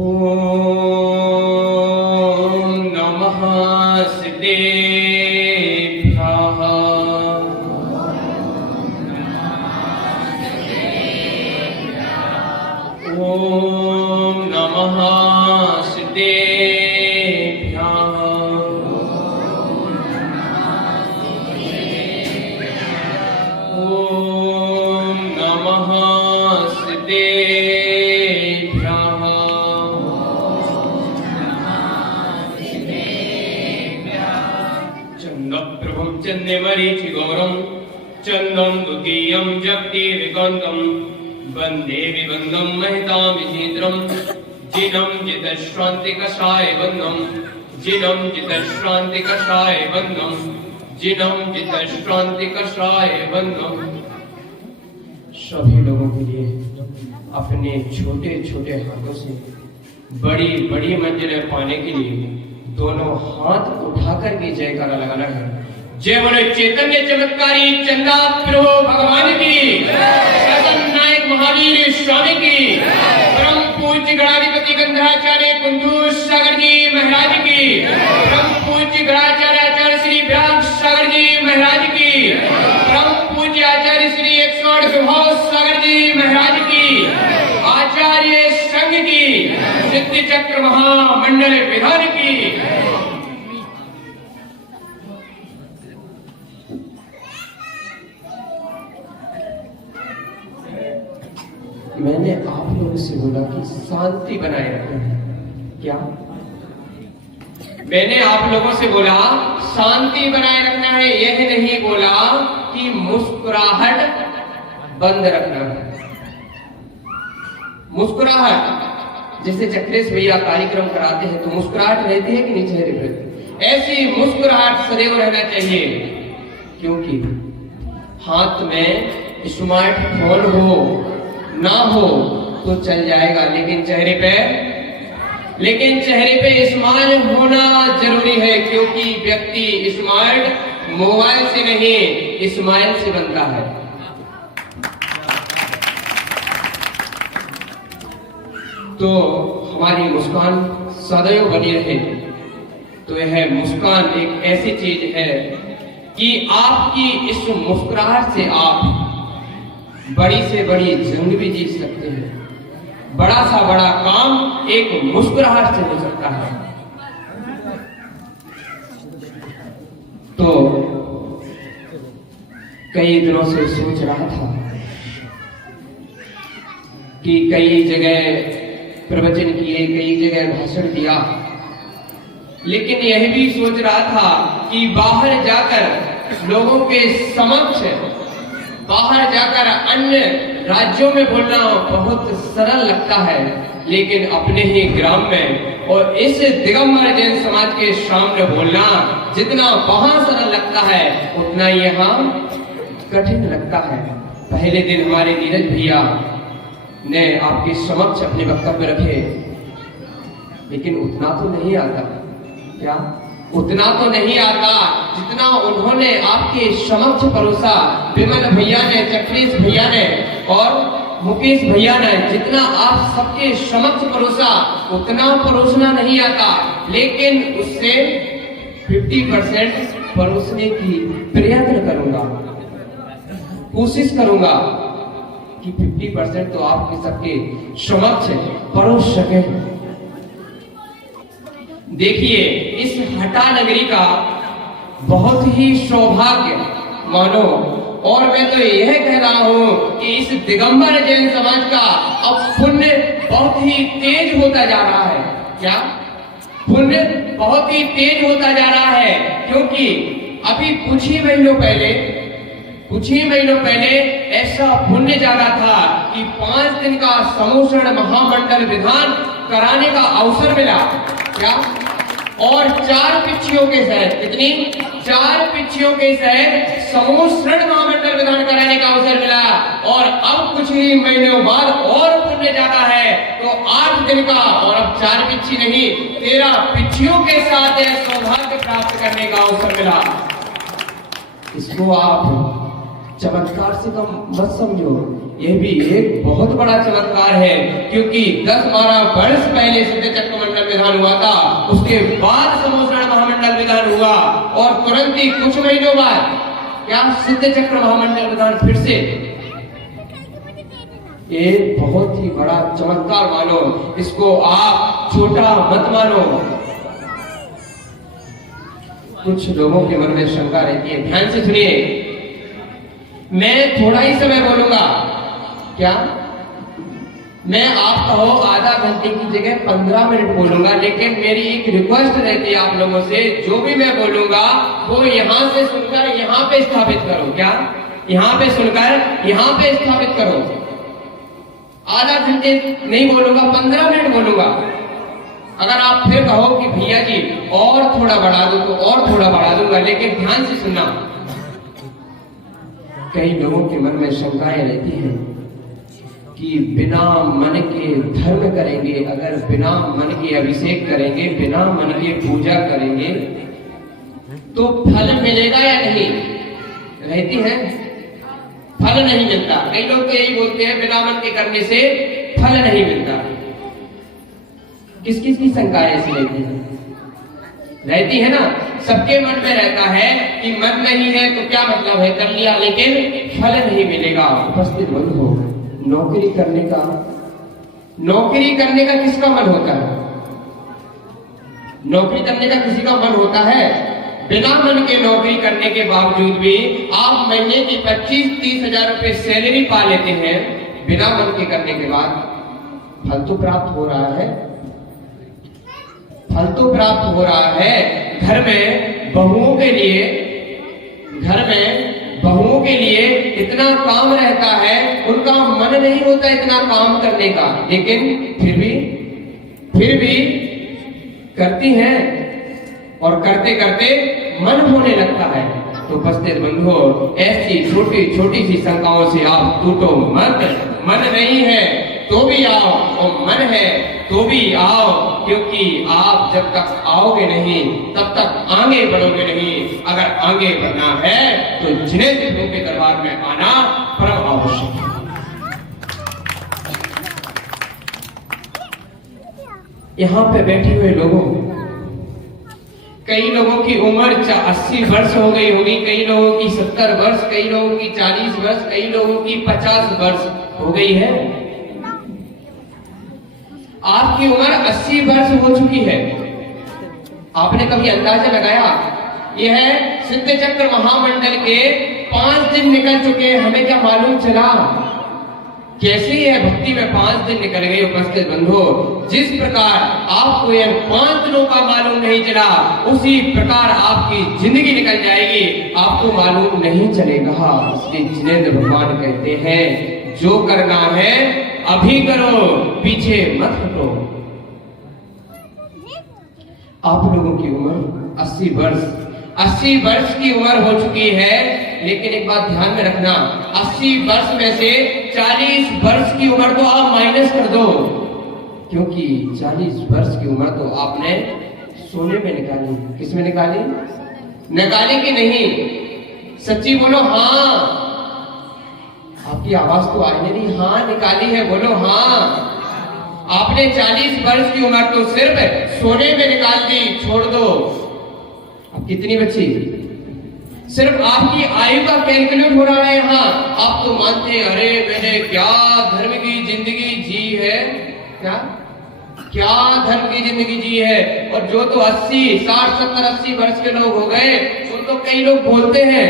ओम नमः सिद्धेभ्यः। ओम नमः सिद्धेभ्यः। ओम नमः सिद्धेभ्यः। चन्द्रप्रभं चन्द्रमरीचिगौरं चन्दं द्वितीयं जगतीर्गन्धं वन्दे विवन्दं महितां विचित्रं जिनं जितश्रान्तिकषाय वन्दं जिनं जितश्रान्तिकषाय वन्दं जिनं जितश्रान्तिकषाय वन्दं। सभी लोगों के लिए अपने छोटे छोटे हाथों से बड़ी बड़ी मंजिलें पाने के लिए दोनों हाथ उठाकर के जयकारा लगाना है। जय बोले चैतन्य चमत्कारी चंदा प्रभु भगवान की, सदन नायक महावीर स्वामी की, परम पूज्य गणाधिपति गंधराचार्य कुंदूर सागर जी महाराज की, परम पूज्य गणाचार्य आचार्य श्री व्यास सागर जी महाराज की, परम पूज्य आचार्य श्री 108 विभाग सागर जी महाराज की, आचार्य संघ की, सिद्धि चक्र महामंडल विधान की। मैंने आप लोगों से बोला कि शांति बनाए रखना है। क्या मैंने आप लोगों से बोला शांति बनाए रखना है, यह नहीं बोला कि मुस्कुराहट बंद रखना है। मुस्कुराहट जैसे चक्रेश भैया कार्यक्रम कराते हैं तो मुस्कुराहट रहती है कि नहीं चेहरे पर? ऐसी मुस्कुराहट सदैव रहना चाहिए, क्योंकि हाथ में स्मार्टफोन हो ना हो तो चल जाएगा, लेकिन चेहरे पे स्माइल होना जरूरी है, क्योंकि व्यक्ति स्मार्ट मोबाइल से नहीं स्माइल से बनता है। तो हमारी मुस्कान सदैव बनी रहे। तो यह मुस्कान एक ऐसी चीज है कि आपकी इस मुस्कुराहट से आप बड़ी से बड़ी जंग भी जीत सकते हैं। बड़ा सा बड़ा काम एक मुस्कुराहट से हो सकता है। तो कई दिनों से सोच रहा था कि कई जगह प्रवचन किए, कई जगह भाषण दिया, लेकिन यह भी सोच रहा था कि बाहर जाकर लोगों के समक्ष, बाहर जाकर अन्य राज्यों में बोलना बहुत सरल लगता है, लेकिन अपने ही ग्राम में और इस दिगंबर जैन समाज के सामने बोलना जितना वहां सरल लगता है उतना यहाँ कठिन लगता है। पहले दिन हमारे नीरज भैया ने आपके समक्ष अपने वक्तव्य रखे, लेकिन उतना तो नहीं आता। क्या उतना तो नहीं आता जितना उन्होंने आपके समक्ष परोसा। विमल भैया ने, चक्रेश भैया ने और मुकेश भैया ने जितना आप सबके समक्ष परोसा उतना परोसना नहीं आता, लेकिन उससे 50% परोसने की प्रयत्न करूंगा, कोशिश करूंगा कि 50% तो आपके सबके समक्ष परोस सके। देखिए, इस हटा नगरी का बहुत ही सौभाग्य मानो, और मैं तो यह कह रहा हूं कि इस दिगंबर जैन समाज का अब पुण्य बहुत ही तेज होता जा रहा है। क्या पुण्य बहुत ही तेज होता जा रहा है, क्योंकि अभी कुछ ही महीनों पहले ऐसा पुण्य जागा था कि 5 दिन का समूषण महामंडल विधान कराने का अवसर मिला। क्या? और 4 पिच्छियों के सहित, कितनी? 4 पिच्छियों के सहित समूषण महामंडल विधान कराने का अवसर मिला। और अब कुछ ही महीनों बाद और पुण्य जागा है, तो 8 दिन का, और अब 4 पिच्छी नहीं 13 पिच्छियों के साथ सौभाग्य प्राप्त करने का अवसर मिला। इसको आप चमत्कार से कम मत समझो, यह भी एक बहुत बड़ा चमत्कार है, क्योंकि 10-12 वर्ष पहले सिद्ध चक्र मंडल विधान हुआ था, उसके बाद समोसरण महामंडल विधान हुआ और तुरंत ही कुछ महीनों बाद क्या सिद्ध चक्र महामंडल विधान फिर से। ये बहुत ही बड़ा चमत्कार मानो, इसको आप छोटा मत मानो। कुछ लोगों के मन में शंका रहती है, ध्यान से सुनिए, मैं थोड़ा ही समय बोलूंगा, क्या मैं आप कहो आधा घंटे की जगह 15 मिनट बोलूंगा, लेकिन मेरी एक रिक्वेस्ट रहती है आप लोगों से, जो भी मैं बोलूंगा वो यहां से सुनकर यहां पे स्थापित करो। क्या यहां पे सुनकर यहां पे स्थापित करो। आधा घंटे नहीं बोलूंगा, 15 मिनट बोलूंगा। अगर आप फिर कहो कि भैया जी और थोड़ा बढ़ा दो तो और थोड़ा बढ़ा दूंगा, लेकिन ध्यान से सुनना। कई लोगों के मन में शंकाएं रहती हैं कि बिना मन के धर्म करेंगे, अगर बिना मन के अभिषेक करेंगे, बिना मन के पूजा करेंगे तो फल मिलेगा या नहीं, रहती है, फल नहीं मिलता। कई लोग तो यही बोलते हैं बिना मन के करने से फल नहीं मिलता। किस किस की शंकाएं ऐसी रहती है ना, सबके मन में रहता है कि मन नहीं है तो क्या मतलब है, कर लिया लेकिन फल नहीं मिलेगा। उपस्थित बंद हो, नौकरी करने का किसका मन होता है? नौकरी करने का किसी का मन होता है? बिना मन के नौकरी करने के बावजूद भी आप महीने की 25-30 हजार रुपए सैलरी पा लेते हैं। बिना मन के करने के बाद फल तो प्राप्त हो रहा है, फल तो प्राप्त हो रहा है। घर में बहुओं के लिए इतना काम रहता है, उनका मन नहीं होता इतना काम करने का, लेकिन फिर भी करती हैं और करते करते मन होने लगता है। तो उपस्थित बंधुओं, ऐसी छोटी छोटी सी शंकाओं से आप टूटो मत। मन नहीं है तो भी आओ और मन है तो भी आओ, क्योंकि आप जब तक आओगे नहीं तब तक आगे बढ़ोगे नहीं। अगर आगे बढ़ना है तो जिन्हें सिद्धों के दरबार में आना परम आवश्यक है। यहाँ पे बैठे हुए लोगों, कई लोगों की उम्र 80 वर्ष हो गई होगी, कई लोगों की 70 वर्ष, कई लोगों की 40 वर्ष, कई लोगों की 50 वर्ष हो गई है। आपकी उम्र 80 वर्ष हो चुकी है। आपने कभी अंदाजा लगाया? यह सिद्ध चक्र महामंडल के 5 दिन निकल चुके हैं, हमें क्या मालूम चला? कैसे यह भक्ति में 5 दिन निकल गए। उपस्थित बंधुओं, जिस प्रकार आपको यह 5 दिनों का मालूम नहीं चला, उसी प्रकार आपकी जिंदगी निकल जाएगी, आपको मालूम नहीं चलेगा। इसलिए जिनेंद्र भगवान कहते हैं, जो करना है अभी करो, पीछे मत हटो। आप लोगों की उम्र 80 वर्ष की उम्र हो चुकी है, लेकिन एक बात ध्यान में रखना, 80 वर्ष में से 40 वर्ष की उम्र तो आप माइनस कर दो, क्योंकि 40 वर्ष की उम्र तो आपने सोने में निकाली। किस में निकाली? निकाली कि नहीं? सच्ची बोलो हाँ। आपकी आवाज तो आई नहीं, हाँ निकाली है, बोलो हाँ। आपने 40 वर्ष की उम्र तो सिर्फ सोने में निकाल दी, छोड़ दो। अब कितनी बची? सिर्फ आपकी आयु का कैलकुलेट हो रहा है यहाँ। आप तो मानते हैं, अरे मैंने क्या धर्म की जिंदगी जी है, क्या धर्म की जिंदगी जी है। और जो तो 80, 60, 70, 80 वर्ष के लोग हो गए, वो तो कई लोग बोलते हैं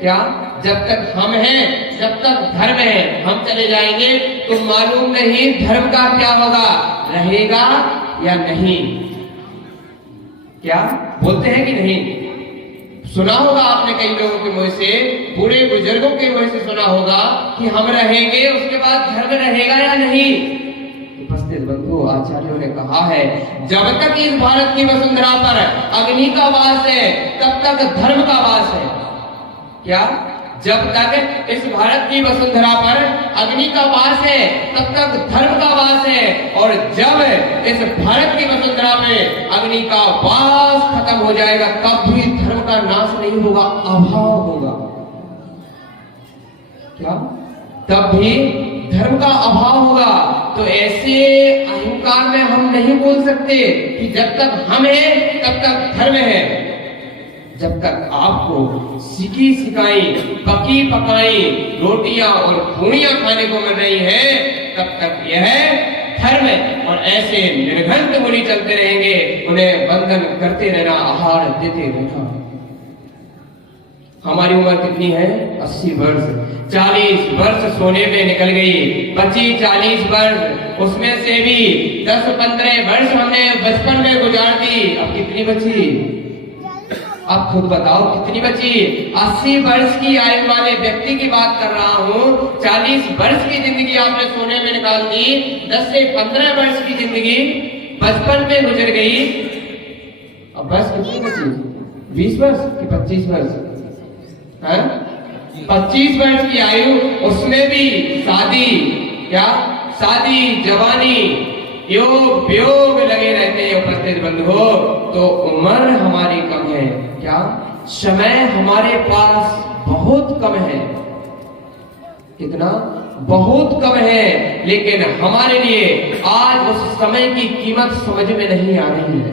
क्या, जब तक हम हैं, जब तक धर्म है, हम चले जाएंगे तो मालूम नहीं धर्म का क्या होगा, रहेगा या नहीं। क्या बोलते हैं कि नहीं? सुना होगा आपने कई लोगों के मुंह से, बूढ़े बुजुर्गों के मुंह से सुना होगा कि हम रहेंगे, उसके बाद धर्म रहेगा या नहीं। उपस्थित बंधु, आचार्यों ने कहा है, जब तक इस भारत की वसुंधरा पर अग्नि का वास है, तब तक धर्म का वास है। क्या? जब तक इस भारत की वसुंधरा पर अग्नि का वास है, तब तक धर्म का वास है। और जब इस भारत की वसुंधरा में अग्नि का वास खत्म हो जाएगा, तब भी धर्म का नाश नहीं होगा, अभाव होगा। क्या? तब भी धर्म का अभाव होगा। तो ऐसे अहंकार में हम नहीं बोल सकते कि जब तक हम हैं तब तक धर्म है। जब तक आपको सिकी सिकाई पकी पकाई रोटियां और पूड़ियां खाने को मिल रही है तब तक यह धर्म है। और ऐसे निर्घंट मुनि चलते रहेंगे, उन्हें बंधन करते रहना, आहार देते रहना। हमारी उम्र कितनी है? 80 वर्ष। 40 वर्ष सोने में निकल गई, बची 40 वर्ष। उसमें से भी 10-15 वर्ष हमने बचपन में गुजार दी। अब कितनी बची? अब खुद बताओ कितनी बची? 80 वर्ष की आयु वाले व्यक्ति की बात कर रहा हूँ। 40 वर्ष की जिंदगी आपने सोने में निकाल दी, 10 से 15 वर्ष की जिंदगी बचपन में गुजर गई। अब बस कितनी बची? 20 वर्ष कि 25 वर्ष? 25 वर्ष की आयु, उसमें भी शादी, क्या शादी जवानी योग वियोग लगे रहते हैं उपस्थित बंधुओं। तो उम्र हमारी कम है, क्या समय हमारे पास बहुत कम है। कितना? बहुत कम है। लेकिन हमारे लिए आज उस समय की कीमत समझ में नहीं आ रही है।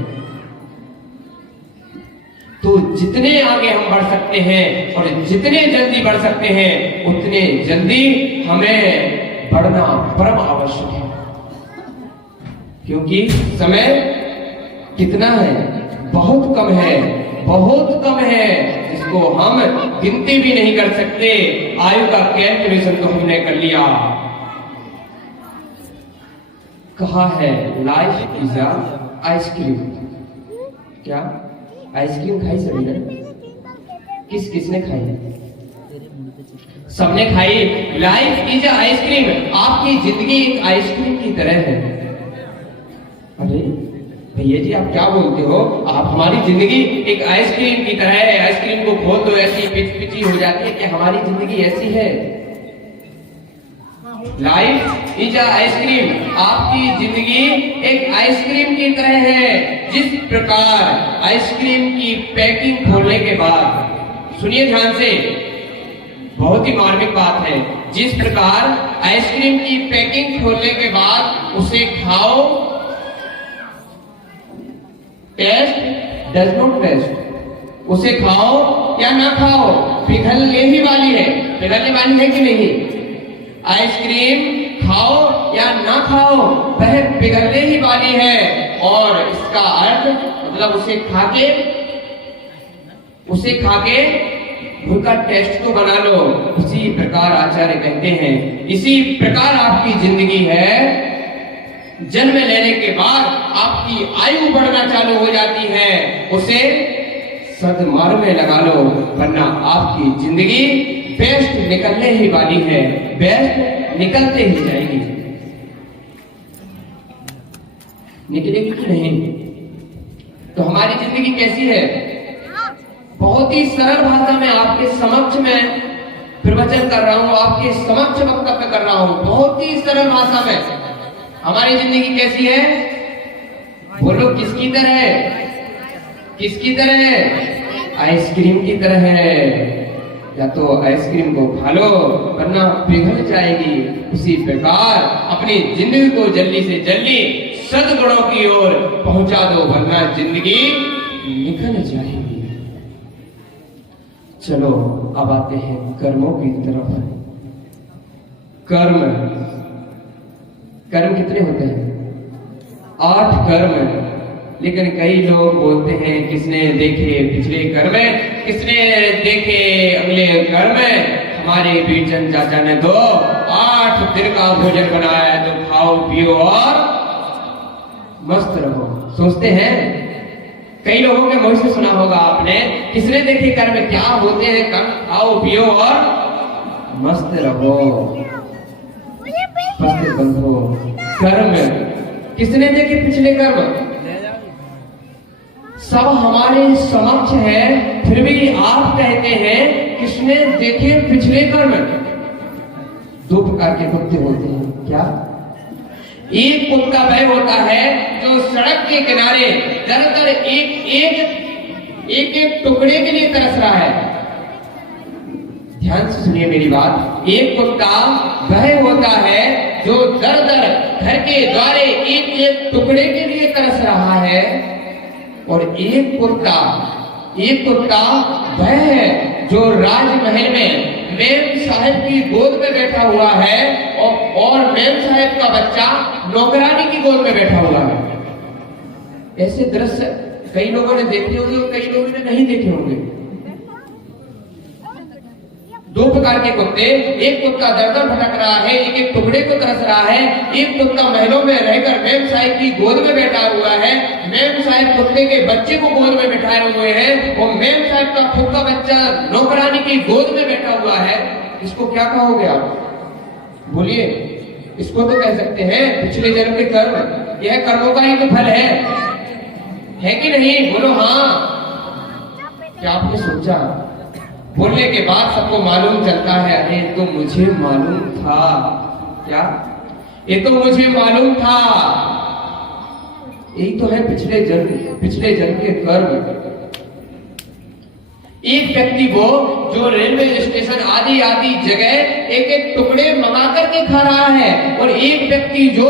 तो जितने आगे हम बढ़ सकते हैं और जितने जल्दी बढ़ सकते हैं उतने जल्दी हमें बढ़ना परम आवश्यक है। क्योंकि समय कितना है? बहुत कम है, बहुत कम है, जिसको हम गिनती भी नहीं कर सकते। आयु का कैलकुलेशन तो हमने कर लिया। कहा है लाइफ इज आइसक्रीम। क्या आइसक्रीम खाई सभी ने? किस किसने खाई? सबने खाई। Life is ice cream. आपकी जिंदगी एक आइसक्रीम की तरह है। अरे भैया जी आप क्या बोलते हो? आप हमारी जिंदगी एक आइसक्रीम की तरह है। आइसक्रीम को खोल दो ऐसी पिच पिची हो जाती है। क्या हमारी जिंदगी ऐसी है? Life is ice cream. आपकी जिंदगी एक आइसक्रीम की तरह है। जिस प्रकार आइसक्रीम की पैकिंग खोलने के बाद, सुनिए ध्यान से, बहुत ही मार्मिक बात है। जिस प्रकार आइसक्रीम की पैकिंग खोलने के बाद उसे खाओ, टेस्ट डज नॉट टेस्ट। उसे खाओ या ना खाओ पिघलने ही वाली है। पिघलने वाली है कि नहीं? आइसक्रीम खाओ या ना खाओ वह पिघलने ही वाली है। और इसका अर्थ मतलब उसे खाके उनका टेस्ट तो बना लो। उसी प्रकार आचार्य कहते हैं, इसी प्रकार आपकी जिंदगी है। जन्म लेने के बाद आपकी आयु बढ़ना चालू हो जाती है, उसे सदमार्ग में लगा लो, वरना आपकी जिंदगी बेस्ट निकलने ही वाली है। बेस्ट निकलते ही जाएगी। निकलेगी कि नहीं? तो हमारी जिंदगी कैसी है? बहुत ही सरल भाषा में आपके समक्ष में प्रवचन कर रहा हूं, आपके समक्ष वक्तव्य कर रहा हूं। बहुत ही सरल भाषा में हमारी जिंदगी कैसी है? बोलो किसकी तरह है? किसकी तरह है? आइसक्रीम की तरह है। या तो आइसक्रीम को खा लो वरना पिघल जाएगी। उसी प्रकार अपनी जिंदगी को जल्दी से जल्दी सद्गुणों की ओर पहुंचा दो, वरना जिंदगी निकल जाएगी। चलो अब आते हैं कर्मों की तरफ। कर्म कितने होते हैं? 8 कर्म। लेकिन कई लोग बोलते हैं किसने देखे पिछले कर्म, किसने देखे अगले कर्म। हमारे बीरचंद चाचा ने तो 8 दिन का भोजन बनाया है, तो खाओ पियो और मस्त रहो। सोचते हैं कई लोगों के मुंह से सुना होगा आपने, किसने देखे कर्म क्या होते हैं? कर्म खाओ पियो और मस्त रहो। बंधो कर्म किसने देखे पिछले कर्म? सब हमारे समक्ष है, फिर भी आप कहते हैं किसने देखे पिछले कर्म? 2 प्रकार के कुत्ते होते हैं। क्या? एक कुत्ता वह होता है जो सड़क के किनारे दर एक टुकड़े के लिए तरस रहा है। ध्यान से सुनिए मेरी बात। एक कुत्ता वह होता है जो दर दर घर के द्वारे एक एक टुकड़े के लिए तरस रहा है, और एक कुत्ता वह है जो राजमहल में मेम साहब की गोद में बैठा हुआ है, और मेम साहब का बच्चा नौकरानी की गोद में बैठा हुआ है। ऐसे दृश्य कई लोगों ने देखे होंगे और कई लोगों ने नहीं देखे होंगे। दो प्रकार के कुत्ते, एक कुत्ता दर-दर भटक रहा है, एक एक टुकड़े को तरस रहा है, एक कुत्ता महलों में रहकर मेम साहिब की गोद में बैठा हुआ है, मेम साहिब कुत्ते के बच्चे को गोद में बैठाए हुए हैं, और मेम साहिब का खुद का बच्चा नौकरानी की गोद में बैठा हुआ है। इसको क्या कहोगे आप? बोलिए। इसको तो कह सकते हैं पिछले जन्म के कर्म। यह कर्मों का ही तो फल है कि नहीं? बोलो हाँ। क्या आपने सोचा? बोलने के बाद सबको मालूम चलता है, अरे तो मुझे मालूम था। क्या? ये तो मुझे मालूम था। यही तो है पिछले जन्म के कर्म। एक व्यक्ति वो जो रेलवे स्टेशन आदि जगह एक एक टुकड़े मंगा करके खा रहा है, और एक व्यक्ति जो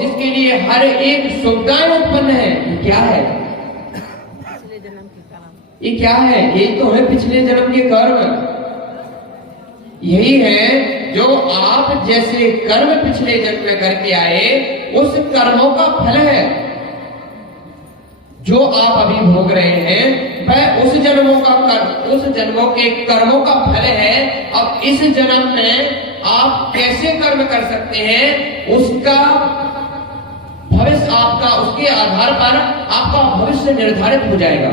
जिसके लिए हर एक सुविधाएं उत्पन्न है। क्या है ये? क्या है? यही तो है पिछले जन्म के कर्म। यही है जो आप जैसे कर्म पिछले जन्म में करके आए, उस कर्मों का फल है। जो आप अभी भोग रहे हैं वह उस जन्मों के कर्मों का फल है। अब इस जन्म में आप कैसे कर्म कर सकते हैं, उसका भविष्य आपका, उसके आधार पर आपका भविष्य निर्धारित हो जाएगा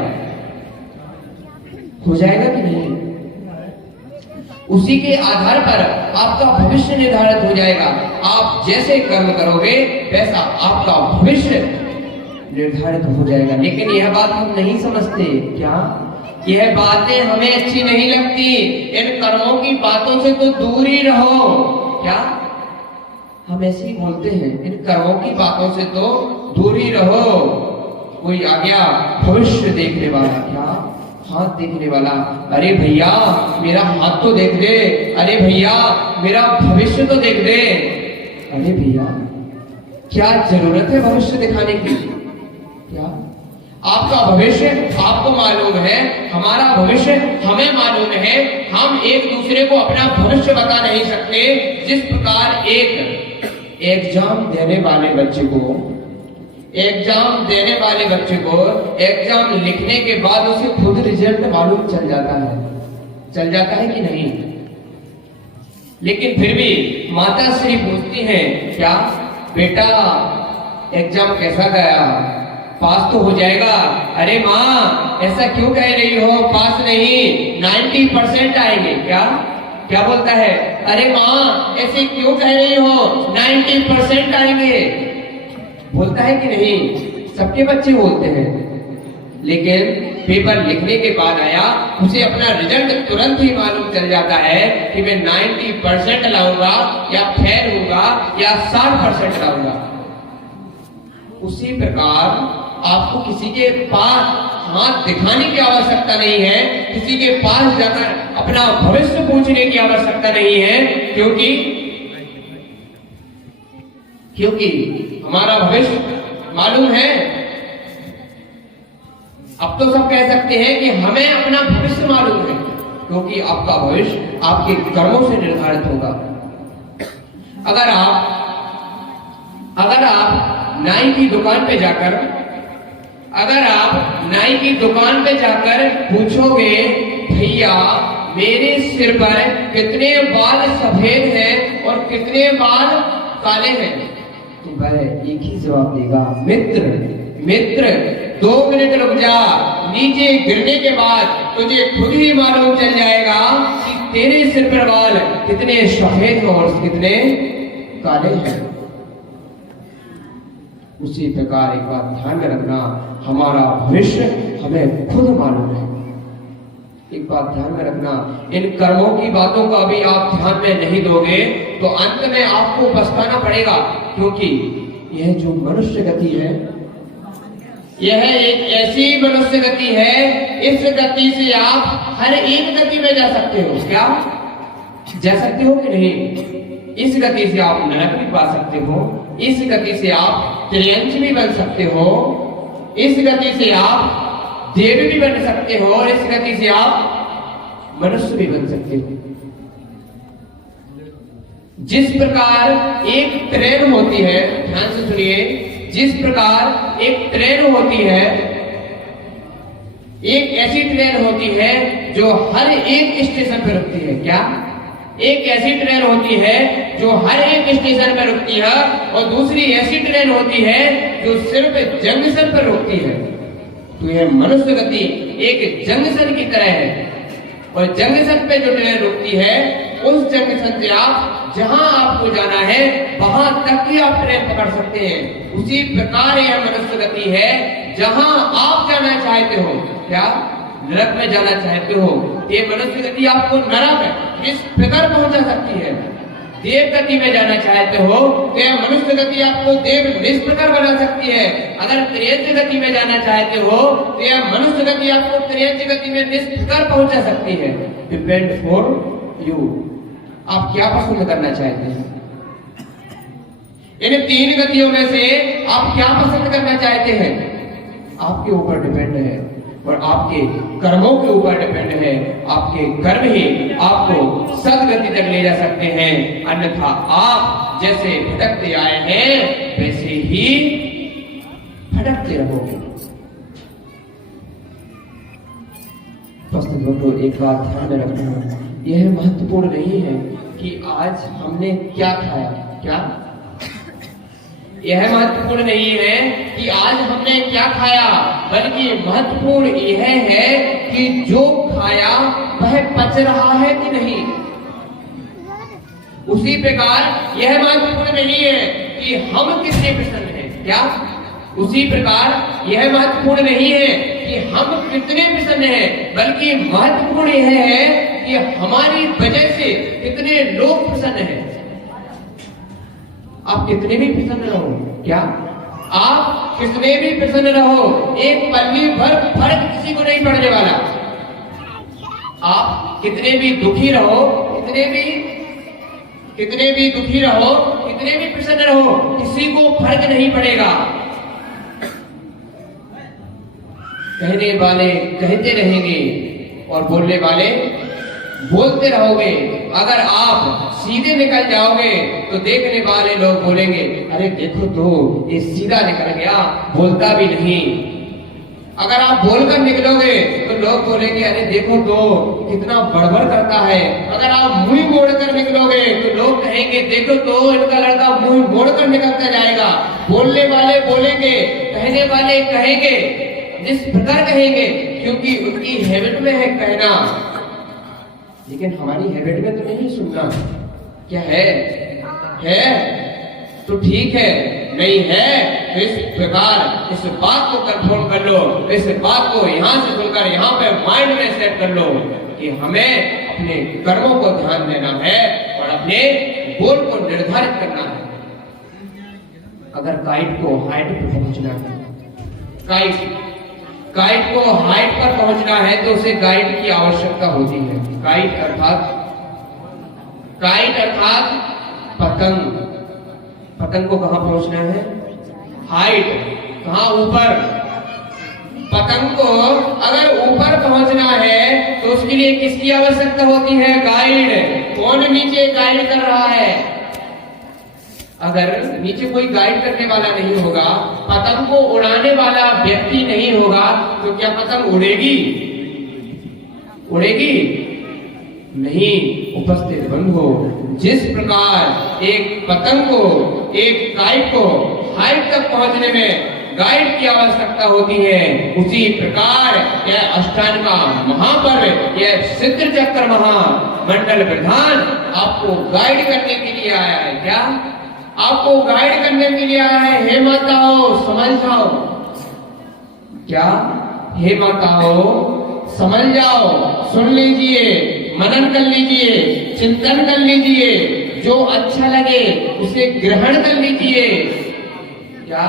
कि नहीं? उसी के आधार पर आपका भविष्य निर्धारित हो जाएगा। आप जैसे कर्म करोगे वैसा आपका भविष्य निर्धारित हो जाएगा। लेकिन यह बात हम नहीं समझते। क्या? यह बातें हमें अच्छी नहीं लगती। इन कर्मों की बातों से तो दूर ही रहो। क्या? हम ऐसे ही बोलते हैं, इन कर्मों की बातों से तो दूर ही रहो। कोई आ गया भविष्य देखने वाला, क्या हाथ देखने वाला, अरे भैया मेरा हाथ तो देख दे, अरे भैया मेरा भविष्य तो देख दे। अरे भैया क्या जरूरत है भविष्य दिखाने की? क्या आपका भविष्य आपको मालूम है, हमारा भविष्य हमें मालूम है। हम एक दूसरे को अपना भविष्य बता नहीं सकते। जिस प्रकार एक एग्जाम देने वाले बच्चे को एग्जाम लिखने के बाद उसे खुद रिजल्ट मालूम चल जाता है कि नहीं? लेकिन फिर भी माता श्री पूछती हैं, क्या बेटा एग्जाम कैसा गया? पास तो हो जाएगा। अरे माँ ऐसा क्यों कह रही हो? पास नहीं 90% आएंगे। क्या बोलता है? अरे माँ ऐसे क्यों कह रही हो? 90% आएंगे। बोलता है कि नहीं? सबके बच्चे बोलते हैं। लेकिन पेपर लिखने के बाद आया, उसे अपना रिजल्ट तुरंत ही मालूम चल जाता है कि मैं 90% लाऊंगा या फेल होगा या 60% लाऊंगा। उसी प्रकार आपको किसी के पास हाथ दिखाने की आवश्यकता नहीं है, किसी के पास जाकर अपना भविष्य पूछने की आवश्यकता नहीं है, क्योंकि हमारा भविष्य मालूम है। अब तो सब कह सकते हैं कि हमें अपना भविष्य मालूम है, क्योंकि आपका भविष्य आपके कर्मों से निर्धारित होगा। अगर आप नाई की दुकान पे जाकर पूछोगे, भैया मेरे सिर पर कितने बाल सफेद हैं और कितने बाल काले हैं, तो वह एक ही जवाब देगा, मित्र 2 मिनट रुक जा, नीचे गिरने के बाद तुझे खुद ही मालूम चल जाएगा कि तेरे सिर पर बाल कितने सफेद हैं और कितने काले हैं। उसी प्रकार एक बात ध्यान में रखना, हमारा भविष्य हमें खुद मालूम है। एक बात ध्यान में रखना, इन कर्मों की बातों का भी आप ध्यान में नहीं दोगे तो अंत में आपको पछताना पड़ेगा, क्योंकि यह जो मनुष्य गति है, यह एक ऐसी मनुष्य गति है, इस गति से आप हर एक गति में जा सकते हो। क्या? जा सकते हो कि नहीं? इस गति से आप नरक भी पा सकते हो, इस गति से आप त्रियंच भी बन सकते हो, इस गति से आप देव भी बन सकते हो, और इस गति से आप मनुष्य भी बन सकते हो। जिस प्रकार एक ट्रेन होती है, ध्यान से सुनिए, जिस प्रकार एक ट्रेन होती है, एक ऐसी ट्रेन होती है जो हर एक स्टेशन पर रुकती है। क्या? एक ऐसी ट्रेन होती है जो हर एक स्टेशन पर रुकती है, और दूसरी ऐसी ट्रेन होती है जो सिर्फ जंक्शन पर रुकती है। तो यह मनुष्य गति एक जंक्शन की तरह है, और जंक्शन पे जो ट्रेन रुकती है, उस जंक्शन से आप जहां आपको जाना है वहां तक ही आप ट्रेन पकड़ सकते हैं। उसी प्रकार यह मनुष्य गति है, जहां आप जाना चाहते हो, क्या नरक में जाना चाहते हो, ये मनुष्य गति आपको नरक इस प्रकार पहुंचा सकती है। देव गति में जाना चाहते हो तो यह मनुष्य गति आपको देव इस प्रकार बना सकती है। अगर त्रियंच गति में जाना चाहते हो तो यह मनुष्य गति आपको त्रियंच गति में इस प्रकार पहुंचा सकती है। डिपेंड फॉर यू, आप क्या पसंद करना चाहते हैं? इन तीन गतियों में से आप क्या पसंद करना चाहते हैं? आपके ऊपर डिपेंड है, और आपके कर्मों के ऊपर डिपेंड है। आपके कर्म ही आपको सदगति तक ले जा सकते हैं, अन्यथा आप जैसे भटकते आए हैं वैसे ही भटकते रहोगे। तो एक बात ध्यान में रखना, यह महत्वपूर्ण नहीं है कि आज हमने क्या खाया। क्या? यह महत्वपूर्ण नहीं है कि आज हमने क्या खाया, बल्कि महत्वपूर्ण यह है कि जो खाया वह पच रहा है कि नहीं। उसी प्रकार यह महत्वपूर्ण नहीं है कि हम कितने प्रसन्न हैं। क्या? उसी प्रकार यह महत्वपूर्ण नहीं है कि हम कितने प्रसन्न हैं, बल्कि महत्वपूर्ण यह है कि हमारी वजह से कितने लोग प्रसन्न हैं। आप कितने भी प्रसन्न रहो, क्या आप कितने भी प्रसन्न रहो, एक पल्ली भर फर्क किसी को नहीं पड़ने वाला। आप कितने भी दुखी रहो, कितने भी दुखी रहो, कितने भी प्रसन्न रहो, किसी को फर्क नहीं पड़ेगा। कहने वाले कहते रहेंगे और बोलने वाले बोलते रहोगे। अगर आप सीधे निकल जाओगे तो देखने वाले लोग बोलेंगे, अरे देखो तो ये सीधा निकल गया, बोलता भी नहीं। अगर आप बोलकर निकलोगे तो लोग बोलेंगे, अरे देखो तो कितना बड़बड़ करता है। अगर आप मुंह मोड़कर निकलोगे तो लोग कहेंगे, देखो तो इनका लड़का मुंह मोड़कर निकलता जाएगा। बोलने वाले बोलेंगे, कहने वाले कहेंगे, जिस प्रकार कहेंगे, क्योंकि उनकी हैबिट में है कहना, लेकिन हमारी हैबिट में तो नहीं सुनना। क्या है तो ठीक है, नहीं है तो इस प्रकार इस बात को कंफर्म कर लो, इस बात को यहां से सुनकर यहां पे माइंड में सेट कर लो कि हमें अपने कर्मों को ध्यान देना है और अपने गोल को निर्धारित करना है। अगर काइट को हाइट पर पहुंचना है, काइट को हाइट पर पहुंचना है तो उसे गाइड की आवश्यकता होती है। काइट अर्थात पतंग। पतंग को कहां पहुंचना है? हाइट, कहां? ऊपर। पतंग को अगर ऊपर पहुंचना है तो उसके लिए किसकी आवश्यकता होती है? गाइड। कौन नीचे गाइड कर रहा है? अगर नीचे कोई गाइड करने वाला नहीं होगा, पतंग को उड़ाने वाला व्यक्ति नहीं होगा, तो क्या पतंग उड़ेगी? नहीं। उपस्थित बंधु, जिस प्रकार एक पतंग को, एक काइट को हाइट तक पहुंचने में गाइड की आवश्यकता होती है, उसी प्रकार यह अष्टांगा महापर्व, यह सिद्ध चक्र महामंडल प्रधान आपको गाइड करने के लिए आया है। क्या? आपको गाइड करने के लिए आया है। हे माताओं, समझ जाओ। क्या? हे माताओं, समझ जाओ, सुन लीजिए, मनन कर लीजिए, चिंतन कर लीजिए, जो अच्छा लगे उसे ग्रहण कर लीजिए। क्या?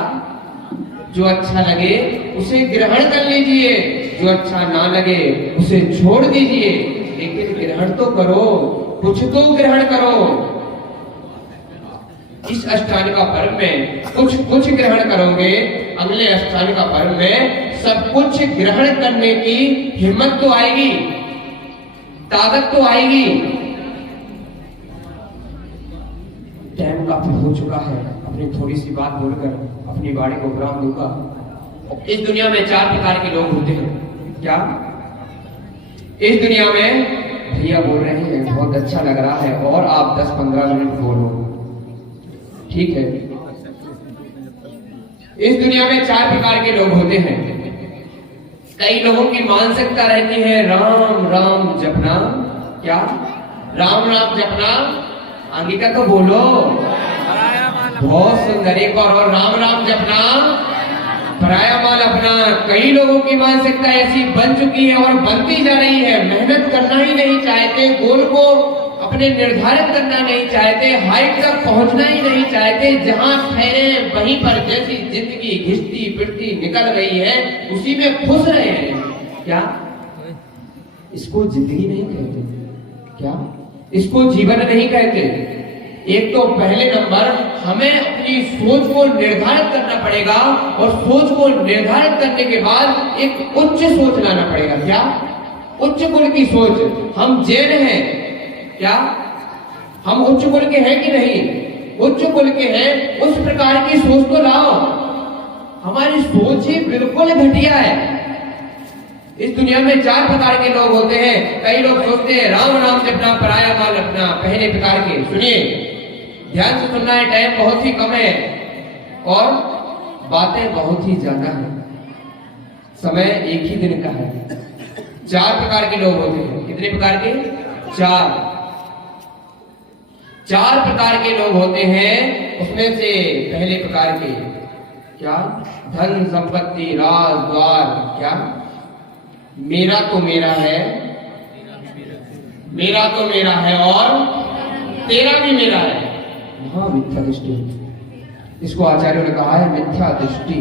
जो अच्छा लगे उसे ग्रहण कर लीजिए, जो अच्छा ना लगे उसे छोड़ दीजिए, लेकिन ग्रहण तो करो। कुछ तो ग्रहण करो। इस अष्टांगिका पर्व में कुछ ग्रहण करोगे, अगले अष्टांगिका पर्व में सब कुछ ग्रहण करने की हिम्मत तो आएगी, ताकत तो आएगी। टाइम काफी हो चुका है, अपनी थोड़ी सी बात बोलकर अपनी वाणी को विराम दूंगा। इस दुनिया में 4 प्रकार के लोग होते हैं। क्या इस दुनिया में? भैया बोल रहे हैं, बहुत अच्छा लग रहा है, और आप 10-15 मिनट बोलो, ठीक है। इस दुनिया में 4 प्रकार के लोग होते हैं। कई लोगों की मानसिकता रहती है राम राम जपना। क्या राम राम जपना? अंगिका तो बोलो, बहुत सुंदर। एक बार और, राम राम जपना, पराया माल अपना। कई लोगों की मानसिकता ऐसी बन चुकी है और बनती जा रही है, मेहनत करना ही नहीं चाहते, गोल को अपने निर्धारित करना नहीं चाहते, हाइट तक पहुंचना ही नहीं चाहते, जहां ठहरे वहीं पर जैसी जिंदगी घिसती पिटती निकल गई है उसी में खुश रहे हैं। क्या इसको जिंदगी नहीं कहते? क्या इसको जीवन नहीं कहते? एक तो पहले नंबर हमें अपनी सोच को निर्धारित करना पड़ेगा, और सोच को निर्धारित करने के बाद एक उच्च सोच लाना पड़ेगा। क्या उच्च कुल की सोच? हम जैन हैं, क्या हम उच्च कुल के हैं कि नहीं? उच्च कुल के हैं, उस प्रकार की सोच तो लाओ। हमारी सोच ही बिल्कुल घटिया है। इस दुनिया में 4 प्रकार के लोग होते हैं। कई लोग सोचते हैं राम नाम जपना, पराया माल अपना। पहले प्रकार के, सुनिए, ध्यान से सुनना है, टाइम बहुत ही कम है और बातें बहुत ही ज्यादा है, समय एक ही दिन का है। 4 प्रकार के लोग होते हैं। कितने प्रकार के? 4 प्रकार के लोग होते हैं। उसमें से पहले प्रकार के, क्या? धन संपत्ति राज द्वार। क्या मेरा तो मेरा है, मेरा तो मेरा है और तेरा भी मेरा है। हाँ, मिथ्या दृष्टि, इसको आचार्यों ने कहा है मिथ्या दृष्टि।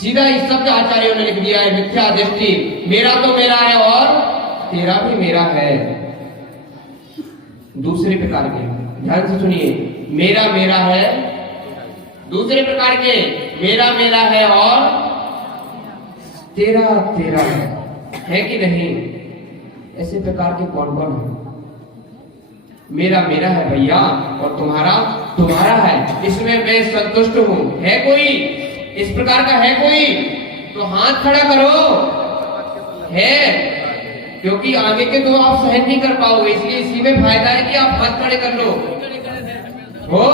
सीधा इस शब्द आचार्यों ने लिख दिया है, मिथ्या दृष्टि। मेरा तो मेरा है और तेरा भी मेरा है। दूसरे प्रकार के, ध्यान से सुनिए, मेरा मेरा है। दूसरे प्रकार के, मेरा मेरा है और तेरा तेरा है कि नहीं? ऐसे प्रकार के कौन कौन है? मेरा मेरा है भैया और तुम्हारा तुम्हारा है, इसमें मैं संतुष्ट हूं। है कोई इस प्रकार का? है कोई? तो हाथ खड़ा करो। है, क्योंकि आगे के तो आप सहन नहीं कर पाओगे, इसलिए इसी में फायदा है कि आप हाथ खड़े कर लो। हो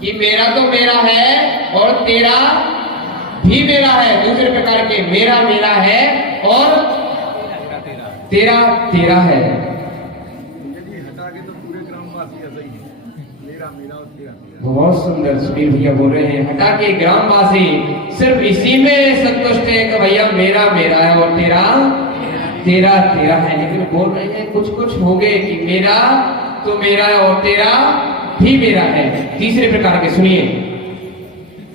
कि मेरा तो मेरा है और तेरा भी मेरा है। दूसरे प्रकार के, मेरा मेरा है और तेरा तेरा है। बहुत सुंदर सुनील भैया बोल रहे हैं, हटा के ग्रामवासी सिर्फ इसी में संतुष्ट है कि भैया मेरा मेरा है और तेरा तेरा तेरा है। लेकिन बोल रहे हैं कुछ कुछ होंगे कि मेरा तो मेरा है और तेरा भी मेरा है। तीसरे प्रकार के, सुनिए,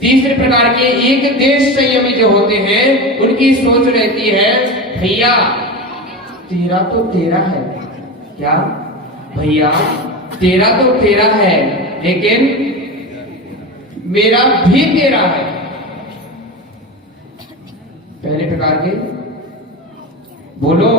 तीसरे प्रकार के एक देश संयमी जो होते हैं, उनकी सोच रहती है भैया तेरा तो तेरा है। क्या भैया तेरा तो तेरा है, लेकिन मेरा भी तेरा है। पहले प्रकार के, बोलो,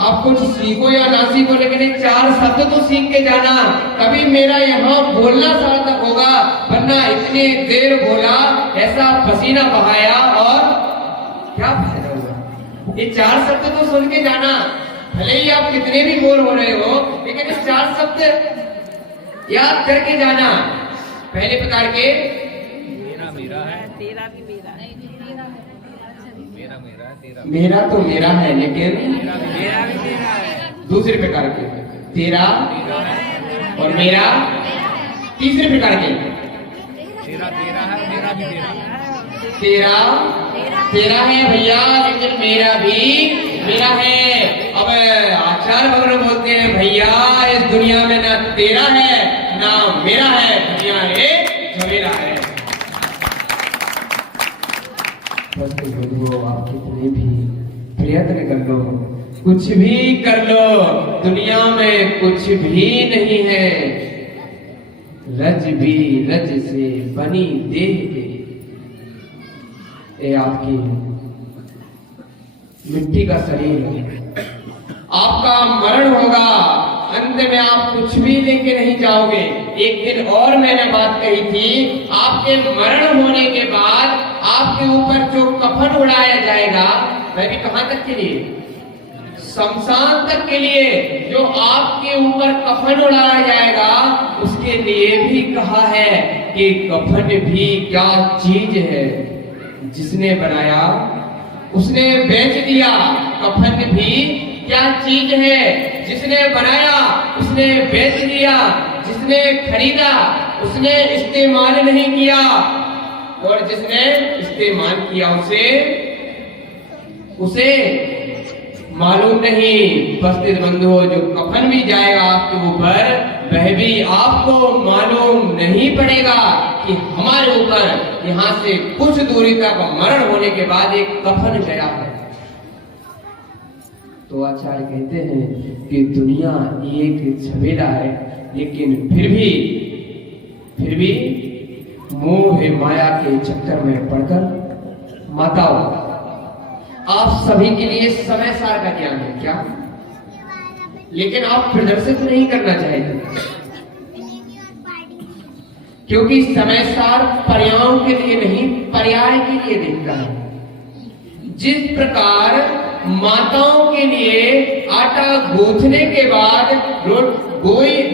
आप कुछ सीखो या ना सीखो, लेकिन 4 शब्द तो सीख के जाना, तभी मेरा यहाँ बोलना सार्थक होगा। वरना इतनी देर बोला, ऐसा पसीना बहाया और क्या फायदा हुआ? ये 4 शब्द तो सुन के जाना। भले ही आप कितने भी बोर हो रहे हो, लेकिन ये 4 शब्द याद करके जाना। पहले प्रकार के, मेरा मेरा है, तेरा भी मेरा है, मेरा मेरा है, तेरा मेरा तो मेरा है, लेकिन मेरा भी तेरा है। दूसरे प्रकार के, तेरा और मेरा। तीसरे प्रकार के, तेरा तेरा है, मेरा भी तेरा है। तेरा तेरा है भैया, लेकिन मेरा भी मेरा है। अब आचार्य भगवान बोलते हैं भैया इस दुनिया में ना तेरा है ना मेरा है, दुनिया एक झमेला है। बस बंधुओं, आप कितने भी प्रयत्न कर लो, कुछ भी कर लो, दुनिया में कुछ भी नहीं है। रज भी रज से बनी देह के, ये आपकी मिट्टी का शरीर है। आपका मरण होगा, अंत में आप कुछ भी लेके नहीं जाओगे। एक दिन और मैंने बात कही थी, आपके मरण होने के बाद आपके ऊपर जो कफन उड़ाया जाएगा, वह भी कहां तक के लिए? शमशान तक के लिए। जो आपके ऊपर कफन उड़ाया जाएगा, उसके लिए भी कहा है कि कफन भी क्या चीज है। जिसने बनाया उसने बेच दिया। कफन भी क्या चीज है, जिसने बनाया उसने बेच दिया, जिसने खरीदा उसने इस्तेमाल नहीं किया, और जिसने इस्तेमाल किया उसे मालूम नहीं। उपस्थित बंधुओं, जो कफन भी जाएगा आपके ऊपर, वह भी आपको मालूम नहीं पड़ेगा कि हमारे ऊपर यहाँ से कुछ दूरी तक मरण होने के बाद एक कफन गया है। तो आचार्य कहते हैं कि दुनिया एक झमेला है, लेकिन फिर भी मोह माया के चक्कर में पड़कर माताओं, आप सभी के लिए समय सार का ज्ञान है क्या? लेकिन आप प्रदर्शित नहीं करना चाहते, क्योंकि समय सार पर्यायों के लिए नहीं, पर्याय के लिए देखता है। जिस प्रकार माताओं के लिए आटा गूंथने के बाद,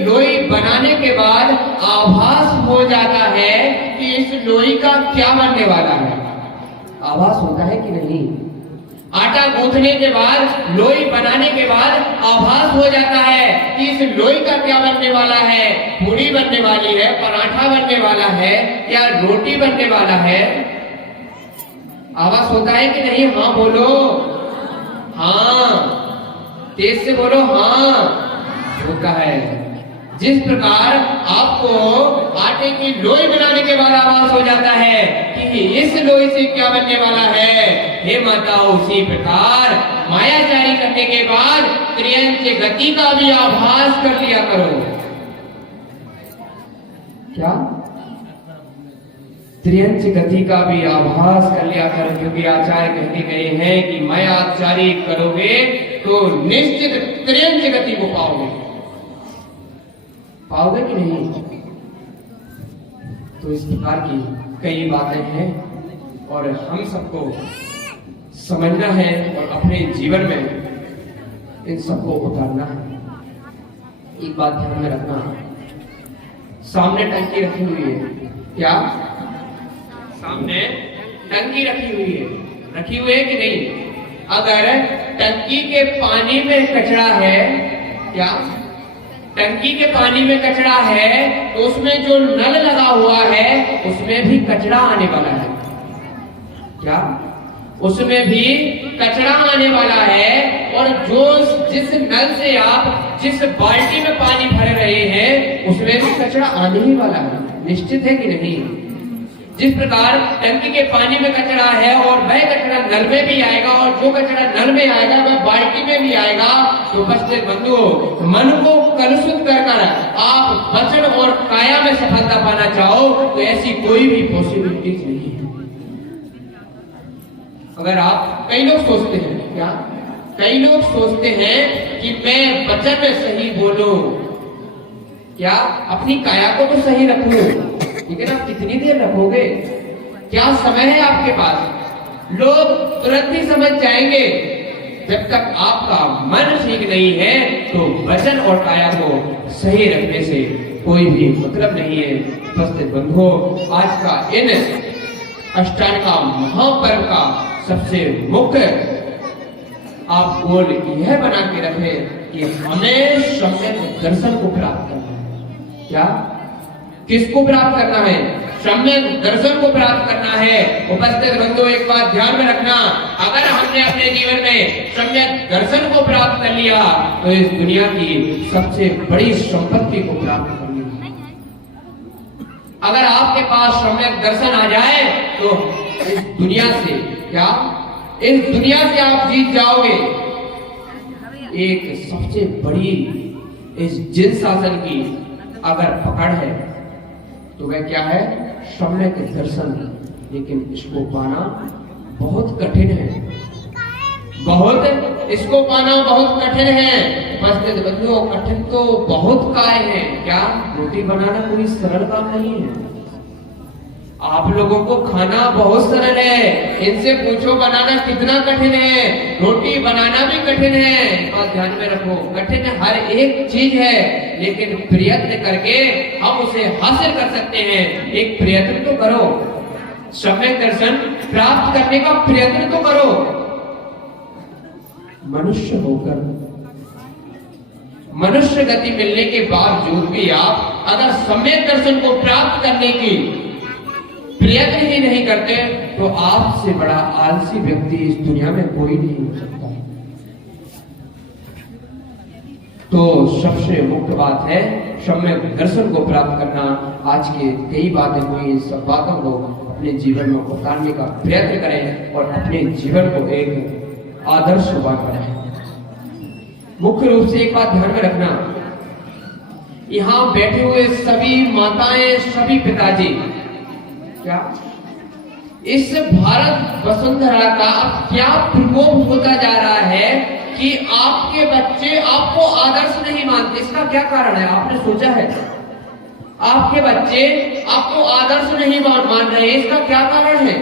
लोई बनाने के बाद आभास हो जाता है कि इस लोई का क्या बनने वाला है। आभास होता है कि नहीं? आटा गूंथने के बाद, लोई बनाने के बाद आभास हो जाता है कि इस लोई का क्या बनने वाला है। पूरी बनने वाली है, पराठा बनने वाला है, या रोटी बनने वाला है। आवाज होता है कि नहीं? हाँ बोलो, हाँ, तेज से बोलो, हाँ होता है। जिस प्रकार आपको आटे की लोई बनाने के बाद आभास हो जाता है कि इस लोई से क्या बनने वाला है, हे माता, उसी प्रकार माया जारी करने के बाद त्रियंच गति का भी आभास कर लिया करो। क्या? त्रियंच गति का भी आभास कर लिया करो, क्योंकि आचार्य कहते गए हैं कि माया जारी करोगे तो निश्चित त्रियंच गति को पाओगे कि नहीं? तो इस प्रकार की कई बातें हैं और हम सबको समझना है और अपने जीवन में इन सबको उतारना है। एक बात ध्यान में रखना, सामने टंकी रखी हुई है। क्या? सामने टंकी रखी हुई है कि नहीं? अगर टंकी के पानी में कचरा है, क्या टंकी के पानी में कचरा है तो उसमें जो नल लगा हुआ है उसमें भी कचरा आने वाला है। क्या? उसमें भी कचरा आने वाला है, और जिस नल से आप जिस बाल्टी में पानी भर रहे हैं उसमें भी कचरा आने ही वाला है। निश्चित है कि नहीं? जिस प्रकार टंकी के पानी में कचरा है और वह कचरा नल में भी आएगा, और जो कचरा नल में आएगा वह बाल्टी में भी आएगा। तो बच्चे बंधुओं, मन को कलुषित कर आप वचन और काया में सफलता पाना चाहो तो ऐसी कोई भी पॉसिबिलिटीज नहीं है। अगर आप, कई लोग सोचते हैं, क्या कई लोग सोचते हैं कि मैं वचन में सही बोलूं, क्या अपनी काया को तो सही रखूं, लेकिन आप कितनी देर रखोगे? क्या समय है आपके पास? लोग तुरंत ही समझ जाएंगे। जब तक आपका मन ठीक नहीं है तो वचन और काया को सही रखने से कोई भी मतलब नहीं है। उपस्थित बंधुओं, आज का इन अष्टांग का महापर्व का सबसे मुख्य आप गोल यह बना के रखें कि हमें सम्यक दर्शन को प्राप्त करना है। क्या? किसको प्राप्त करना है? सम्यक दर्शन को प्राप्त करना है। उपस्थित बंधुओं, एक बात ध्यान में रखना, अगर हमने अपने जीवन में सम्यक दर्शन को प्राप्त कर लिया तो इस दुनिया की सबसे बड़ी संपत्ति को प्राप्त कर लिया। अगर आपके पास सम्यक दर्शन आ जाए तो इस दुनिया से, क्या इस दुनिया से आप जीत जाओगे। एक सबसे बड़ी इस जिन शासन की अगर पकड़ है तो वह क्या है? सम्यक दर्शन। लेकिन इसको पाना बहुत कठिन है, इसको पाना बहुत कठिन है। बंधुओं, कठिन तो बहुत काय है। क्या रोटी बनाना कोई सरल काम नहीं है? आप लोगों को खाना बहुत सरल है, इनसे पूछो बनाना कितना कठिन है। रोटी बनाना भी कठिन है, और ध्यान में रखो कठिन हर एक चीज है, लेकिन प्रयत्न करके हम उसे हासिल कर सकते हैं। एक प्रयत्न तो करो, सम्यक दर्शन प्राप्त करने का प्रयत्न तो करो। मनुष्य होकर मनुष्य गति मिलने के बावजूद भी आप अगर सम्यक दर्शन को प्राप्त करने की प्रयत्न ही नहीं करते तो आपसे बड़ा आलसी व्यक्ति इस दुनिया में कोई नहीं हो सकता। तो सबसे मुख्य बात है सम्यक दर्शन को प्राप्त करना। आज के कई बातें हुई, इन सब बातों को अपने जीवन में उतारने का प्रयत्न करें और अपने जीवन को एक आदर्श बनाएं। मुख्य रूप से एक बात ध्यान में रखना, यहां बैठे हुए सभी माताएं, सभी पिताजी, क्या इस भारत वसुंधरा का अब क्या प्रकोप होता जा रहा है कि आपके बच्चे आपको आदर्श नहीं मानते? इसका क्या कारण है? आपने सोचा है? आपके बच्चे आपको आदर्श नहीं मान रहे, इसका क्या कारण है?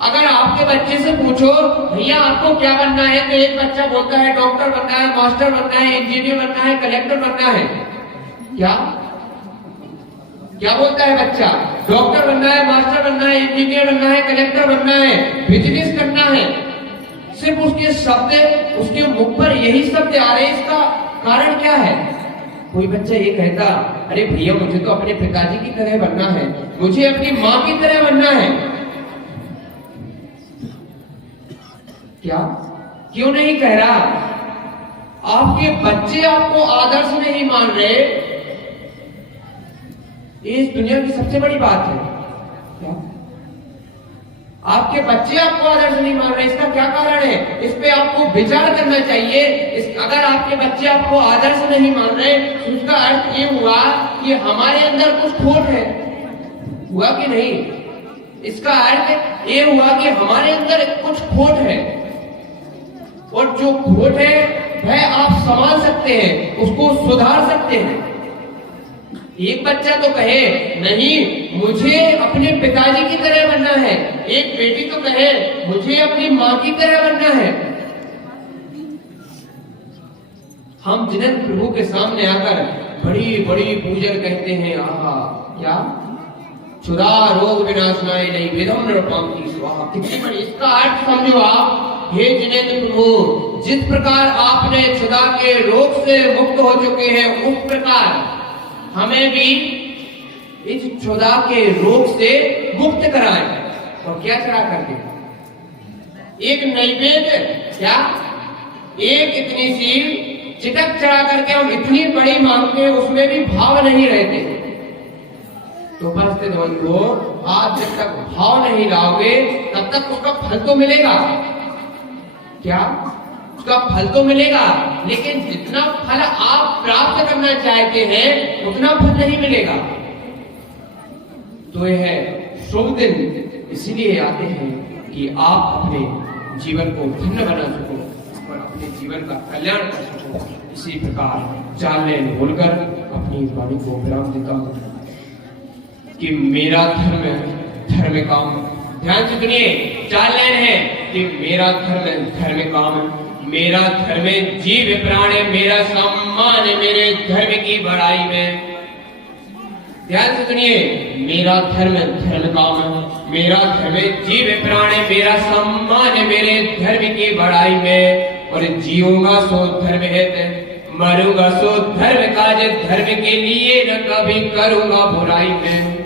अगर आपके बच्चे से पूछो भैया आपको क्या बनना है, तो एक बच्चा बोलता है डॉक्टर बनना है, मास्टर बनना है, इंजीनियर बनना है, कलेक्टर बनना है। क्या बोलता है बच्चा? डॉक्टर बनना है, मास्टर बनना है, इंजीनियर बनना है, कलेक्टर बनना है, बिजनेस करना है। सिर्फ उसके शब्द, उसके मुख पर यही शब्द आ रहे हैं। इसका कारण क्या है? कोई बच्चा ये कहता अरे भैया मुझे तो अपने पिताजी की तरह बनना है, मुझे अपनी माँ की तरह बनना है। क्या क्यों नहीं कह रहा? आपके बच्चे आपको आदर्श नहीं मान रहे, ये इस दुनिया की सबसे बड़ी बात है। क्या आपके बच्चे आपको आदर्श नहीं मान रहे, इसका क्या कारण है? इस पे आपको विचार करना चाहिए। अगर आपके बच्चे आपको आदर्श नहीं मान रहे तो उसका अर्थ ये हुआ कि हमारे अंदर कुछ खोट है। हुआ कि नहीं? इसका अर्थ ये हुआ कि हमारे अंदर कुछ खोट है, और जो खोट है वह आप संभाल सकते हैं, उसको सुधार सकते हैं। एक बच्चा तो कहे नहीं मुझे अपने पिताजी की तरह बनना है, एक बेटी तो कहे मुझे अपनी माँ की तरह बनना है। हम जिनेंद्र प्रभु के सामने आकर बड़ी बड़ी पूजन कहते हैं, आहा क्या क्षुधा रोग विनाशनाय नहीं विधम नृपांति स्वाहा। कितनी बड़ी, इसका अर्थ समझो आप। हे जिनेंद्र प्रभु, जिस प्रकार आपने क्षुधा के रोग से मुक्त हो चुके हैं, उस प्रकार हमें भी इस क्षुधा के रोग से मुक्त कराएं। और क्या चढ़ा करके? एक नैवेद्य, क्या एक इतनी सी चिटक चढ़ा करके हम इतनी बड़ी मांगते हैं, उसमें भी भाव नहीं रहते। तो बस बंधुओं, आप जब तक भाव नहीं लाओगे तब तक उसका फल तो मिलेगा। क्या उसका फल तो मिलेगा, लेकिन जितना फल आप प्राप्त करना चाहते हैं उतना फल नहीं मिलेगा। तो यह शुभ दिन इसलिए आते हैं कि आप अपने जीवन को धन्य बना सको और अपने जीवन का कल्याण कर सको। इसी प्रकार चार लाइन बोलकर अपनी वाणी को विराम देता हूं कि मेरा धर्म काम। ध्यान से सुनिए, चार लाइन है कि मेरा धर्म काम, मेरा धर्म जीव प्राण, मेरा सम्मान मेरे धर्म की बड़ाई में। ध्यान से सुनिए, मेरा धर्म काम, मेरा धर्म जीव प्राण, मेरा सम्मान मेरे धर्म की बड़ाई में। और जीऊंगा सो धर्म हेतु, मरूंगा सो धर्म काज, धर्म के लिए न कभी करूंगा बुराई में।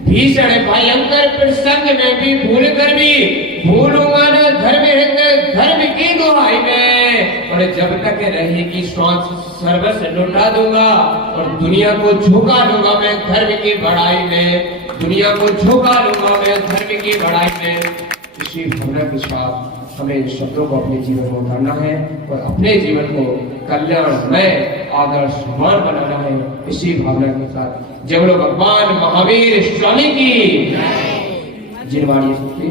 भीषण भयंकर प्रसंग में भी भूल कर भी भूलूंगा न धर्म हेतु, धर्म की दुहाई में। और जब तक रहेगी श्वास सर्वस्व लुटा दूंगा और दुनिया को झुका लूंगा मैं धर्म की बड़ाई में, दुनिया को झुका लूंगा मैं धर्म की बड़ाई में। इसी भावना के साथ हमें इन शब्दों को अपने जीवन में उतारना है और अपने जीवन को कल्याणमय आदर्शवान बनाना है। इसी भावना के साथ जय बोलो भगवान महावीर स्वामी की जिनवाणी स्तुति।